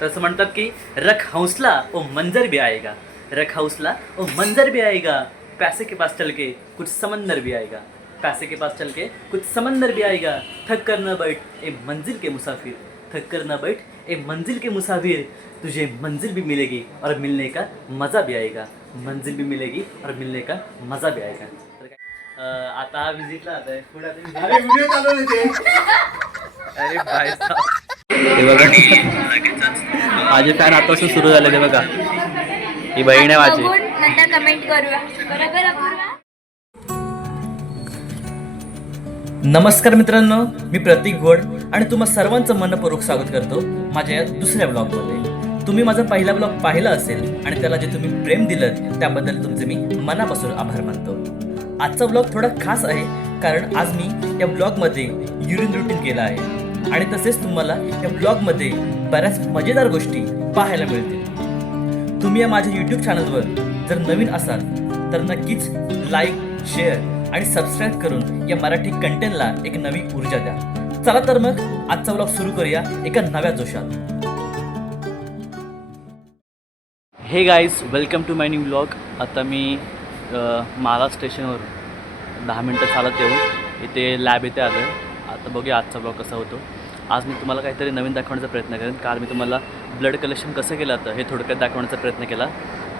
तसं म्हणतात की रख हौसला ओ मंजर भी आएगा। रख हौसला ओ मंजर भी आएगा। पैसे के पास चल के कुछ समंदर भी आएगा। पैसे के पास चल के कुछ समंदर भी आएगा। थक कर न बैठ ए मंजिल के मुसाफिर। थक कर न बैठ ए मंजिल के मुसाफिर। तुझे मंजिल भी मिलेगी और मिलने का मज़ा भी आएगा। मंजिल भी मिलेगी और मिलने का मज़ा भी आएगा। तर आता हा विजिटला आता आहे पुढे अरे भाई हे बघा. माझे फॅन आतापासून सुरू झाले ते बघा. ही बहीण आहे माझी. नमस्कार मित्रांनो मी प्रतीक घोड आणि तुम्हा सर्वांचं मनपूर्वक स्वागत करतो माझ्या या दुसऱ्या ब्लॉगमध्ये तुम्ही माझा पहिला ब्लॉग पाहिला असेल आणि त्याला जे तुम्ही प्रेम दिलं त्याबद्दल तुमचे मी मनापासून आभार मानतो. आजचा ब्लॉग थोडा खास आहे कारण आज मी या ब्लॉगमध्ये युरिन रुटीन केलं आहे. आणि तसेच तुम्हाला या ब्लॉगमध्ये बऱ्याच मजेदार गोष्टी पाहायला मिळतील. तुम्ही या माझ्या यूट्यूब चॅनलवर जर नवीन असाल तर नक्कीच लाईक शेअर आणि सबस्क्राईब करून या मराठी कंटेंटला एक नवी ऊर्जा द्या. चला तर मग आजचा ब्लॉग सुरू करूया एका नव्या जोशात. Hey guys welcome to my new blog आता मी माला स्टेशनवर दहा मिनटं चालत येऊन इथे लॅब इथे आलो आहे आता बघूया आजचा ब्लॉग कसा होतो. आज मी तुम्हाला काहीतरी नवीन दाखवण्याचा प्रयत्न करेन. काल मी तुम्हाला ब्लड कलेक्शन कसं केलं होतं हे थोडक्यात दाखवण्याचा प्रयत्न केला.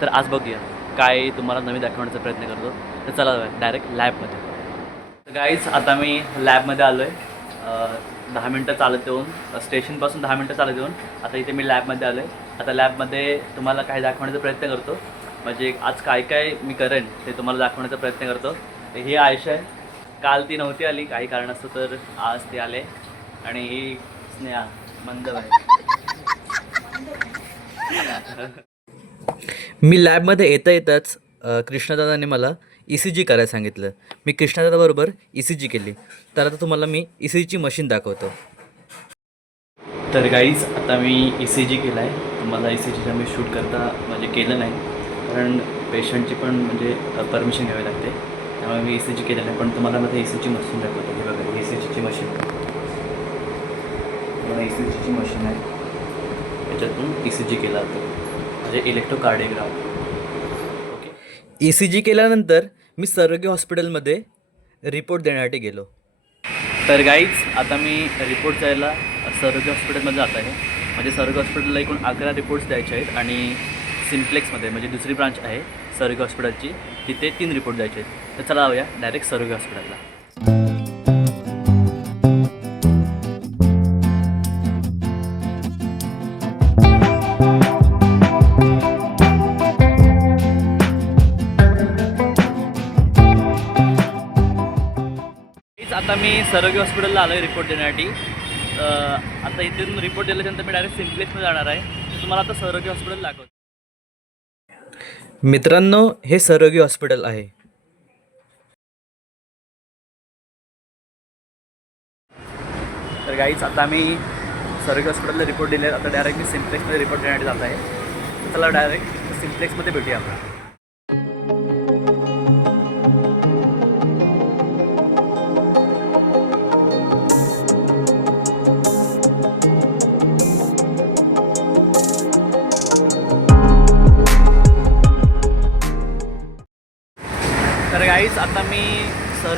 तर आज बघूया काय तुम्हाला नवीन दाखवण्याचा प्रयत्न करतो. तर चला डायरेक्ट लॅबमध्ये तर गाईज आता मी लॅबमध्ये आलो आहे दहा मिनटं चालत येऊन स्टेशनपासून दहा मिनटं चालत येऊन आता इथे मी लॅबमध्ये आलो आहे आता लॅबमध्ये तुम्हाला काय दाखवण्याचा प्रयत्न करतो. म्हणजे आज काय काय मी करेन ते तुम्हाला दाखवण्याचा प्रयत्न करतो. हे आयुष्य आहे. काल ती नव्हती आली काही कारणास्तव तर आज ती आले. आणि ही स्नेहा मंद मी लॅबमध्ये येता येताच कृष्णदादाने मला ई सी जी करायला सांगितलं. मी कृष्णदादाबरोबर ई सी जी केली. तर आता तुम्हाला मी ई सी जीची मशीन दाखवतो. तर गाईज आता मी ई सी जी केला आहे तुम्हाला ई सी जीचा मी शूट करता म्हणजे केलं नाही. कारण पेशंटची पण म्हणजे परमिशन घ्यावी लागते. मी ए सी जी केलेलं आहे पण तुम्हाला मध्ये ए सी जी मशीन दाखवतो. हे बघा ए सी जीची मशीन. मला ए सी जीची मशीन आहे. याच्यातून ई सी जी केला जातो. म्हणजे electrocardiogram okay E C G केल्यानंतर मी सरोगी हॉस्पिटलमध्ये रिपोर्ट देण्यासाठी गेलो. तर गाईज आता मी रिपोर्ट द्यायला सरोगी हॉस्पिटलमध्ये जात आहे. म्हणजे सरोगी हॉस्पिटलला एकूण अकरा रिपोर्ट्स द्यायचे आहेत आणि सिम्प्लेक्समध्ये म्हणजे दुसरी ब्रांच आहे. सरोगी हॉस्पिटलची. तिथे तीन रिपोर्ट द्यायचे आहेत. तर चला जाऊया डायरेक्ट सरोगी हॉस्पिटलला. आता मी सरोगी हॉस्पिटलला आलो आहे रिपोर्ट देण्यासाठी. आता इथून रिपोर्ट दिल्यानंतर मी डायरेक्ट सिम्प्लेक्समध्ये जाणार आहे. तर तुम्हाला आता सरोगी हॉस्पिटल दाखवतो. मित्रांनो हे सरोगी हॉस्पिटल आहे. तर गाईच आता आम्ही सरोगी हॉस्पिटलला रिपोर्ट दिले आता डायरेक्ट मी सिम्प्लेक्समध्ये रिपोर्ट देण्यासाठी जात आहे. चला डायरेक्ट सिम्प्लेक्समध्ये भेटूया आपण.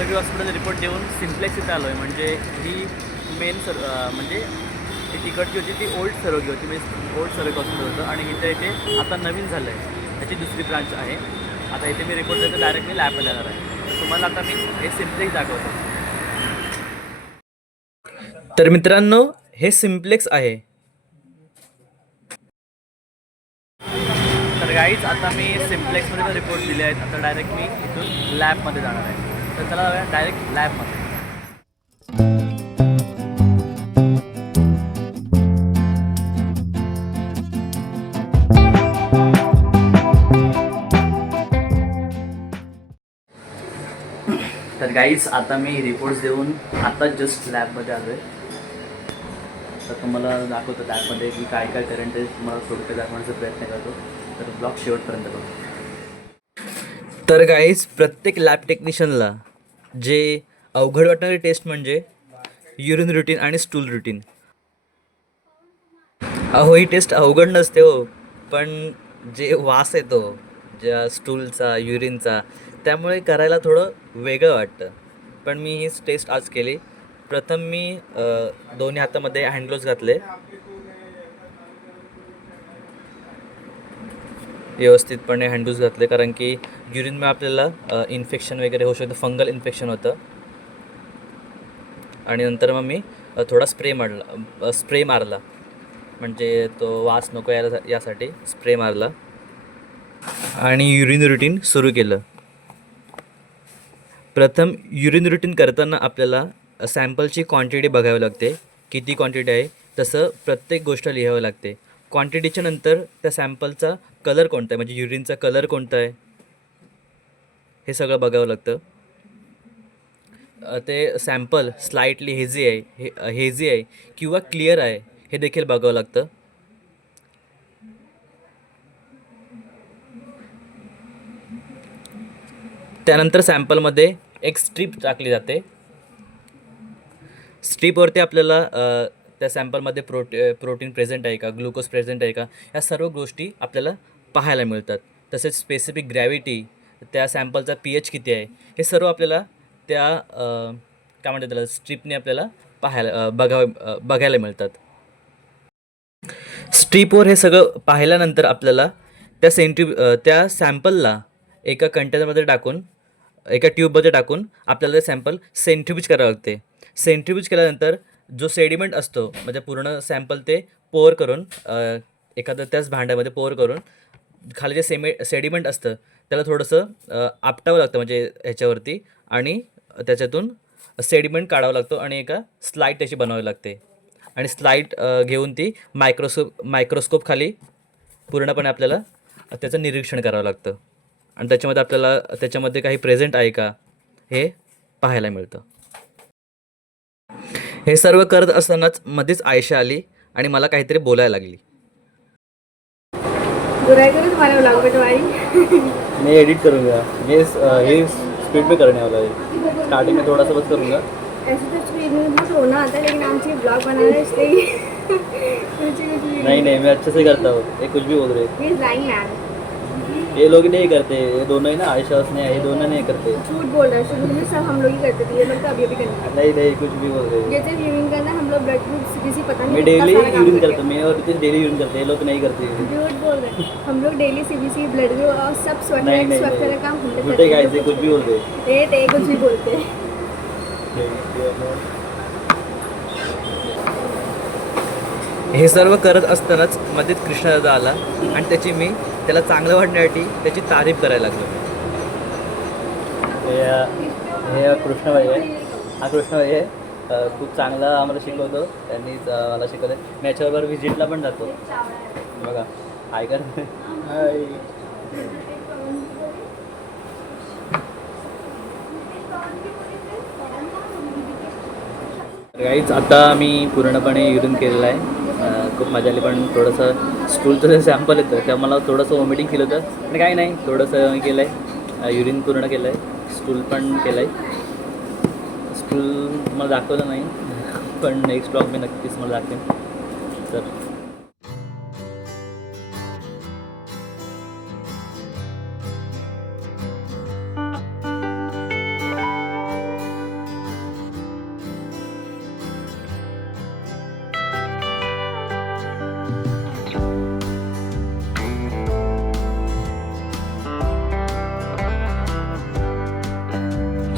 सरोगी हॉस्पिटलचा रिपोर्ट देऊन सिम्प्लेक्स इथे आलो आहे म्हणजे ही मेन सर म्हणजे ती तिकडची होती ती ओल्ड सरोगी होती. म्हणजे ओल्ड सरोगी हॉस्पिटल होतं. आणि इथे इथे आता नवीन झालं आहे त्याची दुसरी ब्रांच आहे. आता इथे मी रिपोर्ट देतो डायरेक्ट मी लॅबमध्ये येणार आहे. तर तुम्हाला आता मी हे सिम्प्लेक्स दाखवतो. तर मित्रांनो हे सिम्प्लेक्स आहे. तर गाईज आता मी सिम्प्लेक्समध्ये रिपोर्ट दिले आहेत. आता डायरेक्ट मी इथून लॅबमध्ये जाणार आहे. तर चला डायरेक्ट लॅबमध्ये तर गाईज आता मी रिपोर्ट्स देऊन आता जस्ट लॅबमध्ये आलो आहे तर तुम्हाला दाखवतो लॅबमध्ये की काय काय करंट आहे तुम्हाला थोडक्यात दाखवण्याचा प्रयत्न करतो. तर ब्लॉग शेवटपर्यंत बघा. तर गाईज प्रत्येक लॅब टेक्निशियनला जे अवघड वाटणारी टेस्ट म्हणजे युरिन रुटीन आणि स्टूल रुटीन अहो ही टेस्ट अवघड नसते हो पण जे वास येतो ज्या स्टूलचा युरिनचा त्यामुळे करायला थोडं वेगळं वाटतं. पण मी हीच टेस्ट आज केली. प्रथम मी दोन्ही हातामध्ये हँडग्लोव्ज घातले. व्यवस्थितपणे हँडग्लोव्स घातले कारण की युरिनमुळे आपल्याला इन्फेक्शन वगैरे होऊ शकतं फंगल इन्फेक्शन होतं. आणि नंतर मग मी थोडा स्प्रे मारला स्प्रे मारला. म्हणजे तो वास नको यायला यासाठी स्प्रे मारला. आणि युरिन रुटीन सुरू केलं. प्रथम युरिन रुटीन करताना आपल्याला सॅम्पलची क्वांटिटी बघावी लागते. किती क्वांटिटी आहे तसं प्रत्येक गोष्ट लिहावं लागते. क्वांटिटीच्या नंतर त्या सॅम्पलचा कलर कोणता आहे? म्हणजे युरिनचा कलर कोणता आहे? हे सगळं बघावं लागतं. ते सॅम्पल स्लाइटली हेझी आहे हे हेझी आहे किंवा क्लिअर आहे हे देखील बघावं लागतं. त्यानंतर सॅम्पलमध्ये एक स्ट्रीप टाकली जाते. स्ट्रीपवरती आपल्याला त्या सॅम्पलमध्ये प्रोटी प्रोटीन प्रेझेंट आहे का ग्लुकोज प्रेझेंट आहे का या सर्व गोष्टी आपल्याला पाहायला मिळतात. तसेच स्पेसिफिक ग्रॅव्हिटी त्या सॅम्पलचा पी एच किती आहे हे सर्व आपल्याला त्या काय म्हणतात त्याला स्ट्रीपने आपल्याला पाहायला अ, बघाव बघायला मिळतात. स्ट्रीपवर हे सगळं पाहिल्यानंतर आपल्याला त्या सेंट्री त्या सॅम्पलला एका कंटेनरमध्ये टाकून एका ट्यूबमध्ये टाकून आपल्याला ते सॅम्पल सेंट्रीब्यूज करावं लागते. सेंट्रीब्यूज केल्यानंतर जो सेडिमेंट असतो म्हणजे पूर्ण सॅम्पल ते पोअर करून एखादं त्याच भांड्यामध्ये पोअर करून खाली जे सेमे सेडिमेंट असतं त्याला थोडंसं आपटावं लागतं म्हणजे ह्याच्यावरती आणि त्याच्यातून सेडिमेंट काढावं लागतो आणि एका स्लाईड त्याची बनवावी लागते. आणि स्लाईड घेऊन ती मायक्रोस्कोप मायक्रोस्कोप खाली पूर्णपणे आपल्याला त्याचं निरीक्षण करावं लागतं. आणि त्याच्यामध्ये आपल्याला त्याच्यामध्ये काही प्रेझेंट आहे का हे पाहायला मिळतं. हे सर्व करत असतानाच मध्येच आयशा आली आणि मला काहीतरी बोलायला लागली. बुराई करू तुम्हाला ब्लॉग बनवाई मैं एडिट करूँगा मैं ये स्पीड में करने वाला है स्टार्टिंग में थोड़ा सा बस करूँगा ऐसे तो स्पीड में बहुत रोना आता है लेकिन हम चाहिए ब्लॉग बना रहे हैं इसलिए मुझे कुछ भी नहीं नहीं मैं अच्छे से करता हूँ ये कुछ भी बोल रहे man. ये लोग नहीं करते ये दोनों ही ना आयशा उसने ये दोनों नहीं करते। झूठ बोल रहा है शुरू में सब हम लोग ही करते थे ये लोग तो अभी अभी करना नहीं नहीं कुछ भी बोल रहे। ये सिर्फ यूरिन करना हम लोग ब्लड ग्रुप सीबीसी पता नहीं मैं डेली यूरिन करते करता हूँ। मैं और रितेश डेली यूरिन करते हैं ये लोग नहीं करते। हैं। झूठ बोल रहे हैं। हम लोग डेली सीबीसी ब्लड ग्रुप और सब नहीं स्वेटर नहीं काम हम लोग झूठे करते गाइस ये हैं कुछ भी बोल रहे। ये ते कुछ भी बोलते हैं हे सर्व करत असतानाच मध्येच कृष्णदादा आला आणि त्याची मी त्याला चांगलं वाटण्यासाठी त्याची तारीफ करायला लागलो. हे हे कृष्णभाई आहे. हा कृष्णभाई आहे. खूप चांगला आम्हाला शिकवतो. त्यांनीच अ, मला शिकवलं मी याच्याबरोबर व्हिजिटला पण जातो. बघा. हाय कर हाय. गाईच आता मी पूर्णपणे युरिन केलेलं आहे. खूप मजा आली पण थोडंसं स्टूलचं जे सॅम्पल येतं तेव्हा मला थोडंसं वॉमिटिंग केलं होतं. पण काही नाही थोडंसं केलं आहे युरिन पूर्ण केलं आहे स्टूल पण केलं आहे स्टूल मला दाखवलं नाही पण नेक्स्ट ब्लॉग मी नक्कीच मला दाखवेन.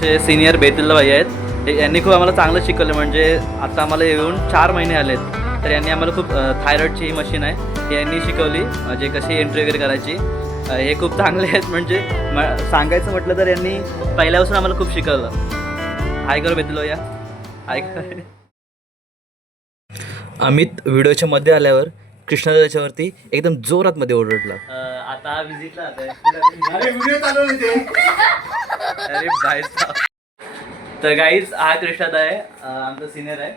आमचे सिनियर बेतुल्ला भाई आहेत. ते यांनी खूप आम्हाला चांगलं शिकवलं. म्हणजे आता आम्हाला येऊन चार महिने आलेत. तर यांनी आम्हाला खूप थायरॉईडची ही मशीन आहे. यांनी शिकवली. म्हणजे कशी एंट्री वगैरे करायची. हे खूप चांगले आहेत. म्हणजे म- सांगायचं म्हटलं तर यांनी पहिल्यापासून आम्हाला खूप शिकवलं. हाय करू बेतुलो या हाय कर अमित व्हिडिओच्या मध्ये आल्यावर कृष्णा त्याच्यावरती एकदम जोरात मध्ये ओरडला आता हा विजिटला अरे. तर गाईज हा कृष्णात आहे. आमचा सिनियर आहे.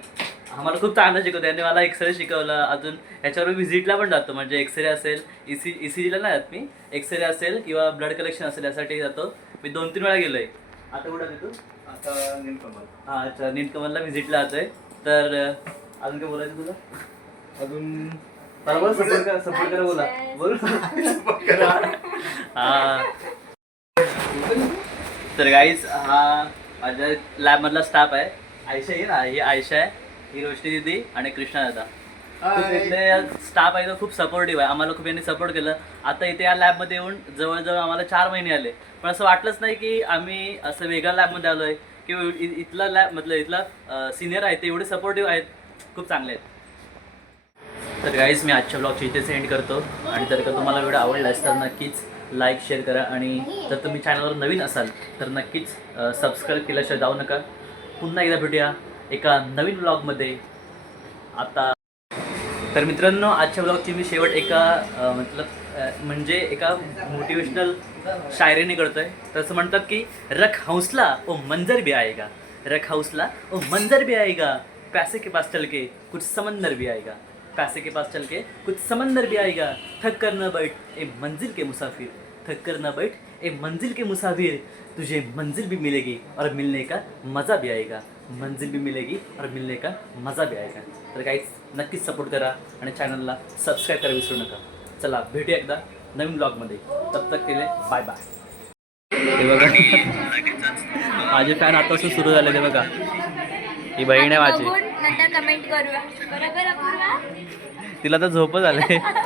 आम्हाला खूप चांगलं शिकवतो त्यांनी मला एक्सरे शिकवलं. अजून ह्याच्यावर व्हिजिटला पण जातो. म्हणजे एक्सरे असेल इसी ई सी जीला नाही जात मी. एक्सरे असेल किंवा ब्लड कलेक्शन असेल यासाठी जातो. मी दोन तीन वेळा गेलो आहे आता कुठं आहे तू? आता नीलकमल हां अच्छा. नीलकमलला व्हिजिटला जातोय. तर अं, अजून काय बोलायचं तुला? अजून बरोबर सपोर्ट करा सपोर्ट करा बोला. बोल. हा. तर गाईज हा माझ्या लॅब मधला स्टाफ आहे. आयशा आहे ना ही आयशा आहे. ही रोशनी दिदी आणि कृष्णा दादा. खूप इथले स्टाफ आहे तो खूप सपोर्टिव्ह आहे. आम्हाला खूप यांनी सपोर्ट केलं. आता इथे या लॅबमध्ये येऊन जवळजवळ आम्हाला चार महिने आले. पण असं वाटलंच नाही की आम्ही असं वेगळ्या लॅबमध्ये आलो आहे किंवा इथला लॅब मतलब इथला सिनियर आहे ते एवढे सपोर्टिव्ह आहेत. खूप चांगले आहेत. तर गाईज मी आजच्या ब्लॉगची इथेच एंड करतो. आणि जर का तुम्हाला व्हिडिओ आवडला असेल तर नक्कीच लाईक शेअर करा. आणि जर तुम्ही चॅनलवर नवीन असाल तर नक्कीच सबस्क्राईब केल्याशिवाय जाऊ नका. पुन्हा एकदा भेटूया एका नवीन ब्लॉगमध्ये आता तर मित्रांनो आजच्या ब्लॉगची मी शेवट एका मतलब म्हणजे एका मोटिवेशनल शायरीने करतोय. तसं म्हणतात की रख हौसला ओ मंजर भी आएगा. रख हौसला ओ मंजर भी आएगा. पैसे के पास चल के कुछ समंदर भी आएगा. पैसे के पास चल के कुछ समंदर भी आएगा। थक कर न बैठ ए मंजिल के मुसाफिर। थक कर न बैठ ए मंजिल के मुसाफिर। तुझे मंजिल भी मिलेगी और मिलने का मज़ा भी आएगा। मंजिल भी मिलेगी और मिलने का मज़ा भी आएगा। तर काहीच नक्कीच सपोर्ट करा आणि चॅनलला सबस्क्राईब करा विसरू नका. चला भेटूया एकदा नवीन ब्लॉगमध्ये तब तक केले बाय बाय हे बघा. माझे फॅन आतापासून सुरू झाले ते बघा. ही बहीण आहे माझी. नंतर कमेंट करूया. बरोबर अपूर्वा? तिला तर झोपच आले.